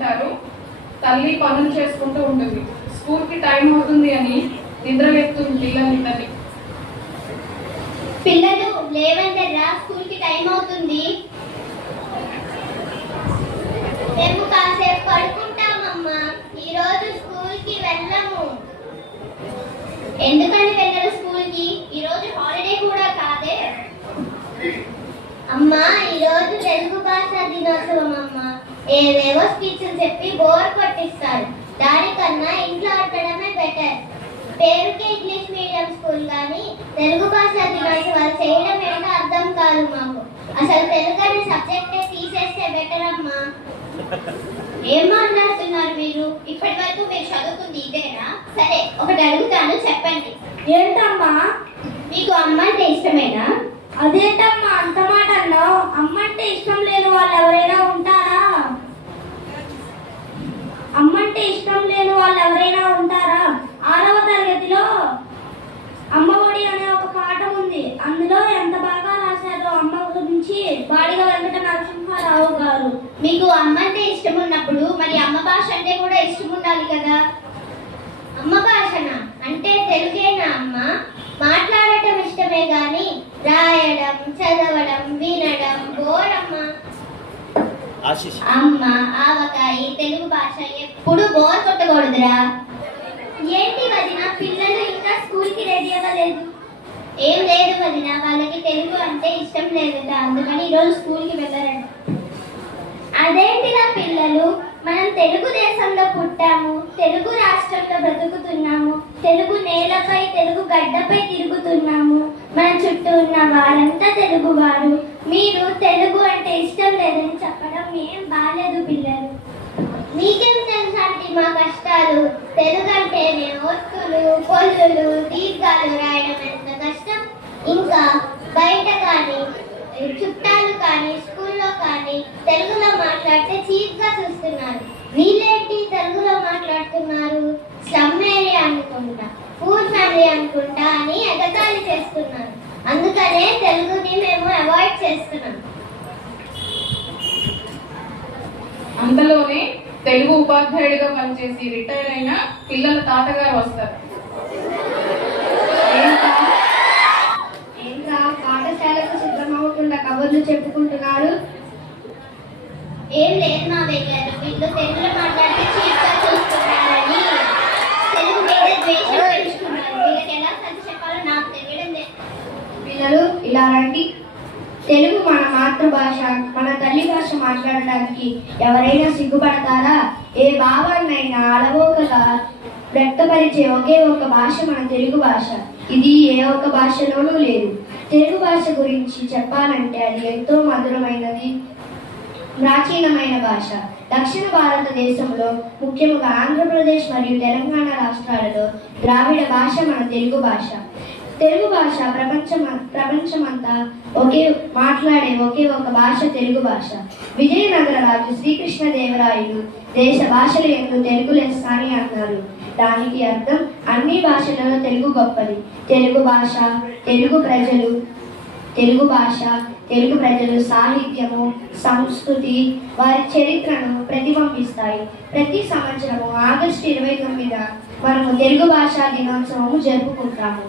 పడుకుంటారు. తల్లి పనులు చేసుకుంటూ ఉంటుంది. స్కూల్కి టైం అవుతుంది అని నిద్రలేపుతుంది పిల్లలిద్దరిని. పిల్లలు లేవంటారా, స్కూల్కి టైం అవుతుంది. మేము కాసేపు పడుకుంటామమ్మా, ఈరోజు స్కూల్కి వెళ్ళము. ఎందుకని వెళ్ళరు స్కూల్కి? ఈరోజు హాలిడే కూడా కాదే. అమ్మా, ఈరోజు తెలుగు భాష దినోత్సవం అమ్మా. ఏవేవో స్పీచ్లు చెప్పి బోర్ కొట్టిస్తారు. దానికన్నా ఇంట్లో ఆడటమే బెటర్. పేరుకే ఇంగ్లీష్ మీడియం స్కూల్ కానీ తెలుగు భాష దినోత్సవాలు చేయడం ఏంటో అర్థం కాదు మాకు. అసలు తెలుగు అనే సబ్జెక్టే తీసేస్తే బెటర్ అమ్మా. ఏం మాట్లాడుతున్నారు మీరు? ఇప్పటి వరకు మీరు చదువుకుంది ఇదేనా? సరే, ఒకటి అడుగుతాను, చెప్పండి. ఏంటమ్మా? మీకు అమ్మ అంటే ఇష్టమేనా? అదేంటమ్మా అంత మాట అన్నావు? అమ్మ అంటే ఇష్టం లేని వాళ్ళు ఎవరైనా ఉంటారా? అమ్మ అంటే ఇష్టం లేని వాళ్ళు ఎవరైనా ఉంటారా? 6వ తరగతిలో అమ్మ ఒడి అనే ఒక పాఠం ఉంది. అందులో ఎంత బాగా రాశారో అమ్మ గురించి బాడిగ వెంకట నరసింహారావు గారు. మీకు అమ్మ అంటే ఇష్టం ఉన్నప్పుడు మరి అమ్మ భాష అంటే కూడా ఇష్టం ఉండాలి కదా. అమ్మ భాషనా అంటే తెలుగేనా అమ్మ? మాట్లాడటం ఇష్టమే గాని రాయడం, చదవడం, వినడం బోరమ్మా. అమ్మ ఆవకాయ తెలుగు భాష ఎప్పుడు బోర్ కొట్టకూడదురా. ఏంటి వదిన, పిల్లలు ఇంకా స్కూల్కి రెడీ అవ్వలేదు? ఏం లేదు వదిన, వాళ్ళకి తెలుగు అంటే ఇష్టం లేదట, అందుకని ఈరోజు స్కూల్కి వెళ్ళరంట. అదేంటిరా పిల్లలు, మనం తెలుగు దేశంలో పుట్టాము, తెలుగు రాష్ట్రంలో బ్రతుకుతున్నాము, తెలుగు నేలపై తెలుగు గడ్డపై తిరుగుతున్నాము. మన చుట్టూ ఉన్న వారంతా తెలుగు వారు. మీరు తెలుగు అంటే ఇష్టం లేదని చెప్పడం ఏం బాలేదు పిల్లలు. మీకేం తెలుసండి మా కష్టాలు? తెలుగు అంటే ఒత్తులు, పొల్లులు, దీర్ఘాలు రాయడం ఎంత కష్టం. ఇంకా బయట కానీ చుట్టాలు కానీ స్కూల్లో కానీ తెలుగులో మాట్లాడితే చీప్గా చూస్తున్నారు. వీళ్ళేంటి తెలుగులో మాట్లాడుతున్నారు, స్లమ్ ఏరియా అనుకుంటా, పూర్ ఫ్యామిలీ అనుకుంటా అని ఎగతాళి చేస్తున్నారు. అందుకనే తెలుగుని మేము అవాయిడ్ చేస్తున్నాం. అంతలోనే తెలుగు ఉపాధ్యాయుడిగా పనిచేసి రిటైర్ అయిన పిల్లల తాతగారు వస్తారు. ఇంకా పాఠశాలకు సిద్ధమవ్వకుండా కబుర్లు చెప్పుకుంటున్నారు. ఏం లేదు మా దగ్గర, వీళ్ళు తెలుగులో మాట్లాడితే చీప్గా చూస్తున్నారని తెలుగు మీద ద్వేషం పెంచుతున్నారు. వీళ్ళకి ఎలా సర్ది చెప్పాలో నాకు తెలియడం లేదు. పిల్లలు ఇలా రండి. తెలుగు మన మాతృభాష, మన తల్లి భాష మాట్లాడడానికి ఎవరైనా సిగ్గుపడతారా? ఏ భావాన్నైనా అలవోకగా వ్యక్తపరిచే ఒకే ఒక భాష మన తెలుగు భాష. ఇది ఏ ఒక్క భాషలోనూ లేదు. తెలుగు భాష గురించి చెప్పాలంటే అది ఎంతో మధురమైనది, ప్రాచీనమైన భాష. దక్షిణ భారతదేశంలో ముఖ్యంగా ఆంధ్రప్రదేశ్ మరియు తెలంగాణ రాష్ట్రాలలో ద్రావిడ భాష మన తెలుగు భాష. తెలుగు భాష ప్రపంచమంతా మాట్లాడే ఒకే ఒక భాష తెలుగు భాష. విజయనగర రాజు శ్రీకృష్ణదేవరాయలు దేశ భాషల యందు తెలుగు లెస్స అని అన్నారు. దానికి అర్థం అన్ని భాషలలో తెలుగు గొప్పది. తెలుగు భాష, తెలుగు ప్రజలు సాహిత్యము, సంస్కృతి, వారి చరిత్రను ప్రతిబింబిస్తాయి. ప్రతి సంవత్సరము ఆగస్టు 29న మనము తెలుగు భాషా దినోత్సవము జరుపుకుంటాము.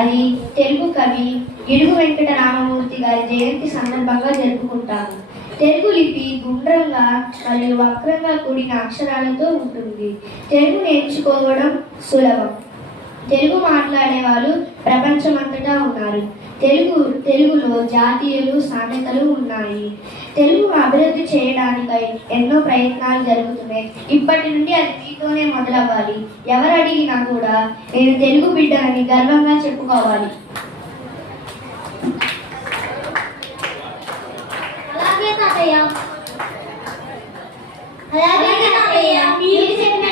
అది తెలుగు కవి గిడుగు వెంకట రామమూర్తి గారి జయంతి సందర్భంగా జరుపుకుంటాము. తెలుగు లిపి గుండ్రంగా మరియు వక్రంగా కూడిన అక్షరాలతో ఉంటుంది. తెలుగు నేర్చుకోవడం సులభం. తెలుగు మాట్లాడే వాళ్ళు ప్రపంచమంతటా ఉన్నారు. తెలుగులో జాతీయులు, సామెతలు ఉన్నాయి. తెలుగు అభివృద్ధి చేయడానికై ఎన్నో ప్రయత్నాలు జరుగుతున్నాయి. ఇప్పటి నుండి అది మీతోనే మొదలవ్వాలి. ఎవరు అడిగినా కూడా నేను తెలుగు బిడ్డనని గర్వంగా చెప్పుకోవాలి. అలాగే తాతయ్య, మీరు చెప్పిన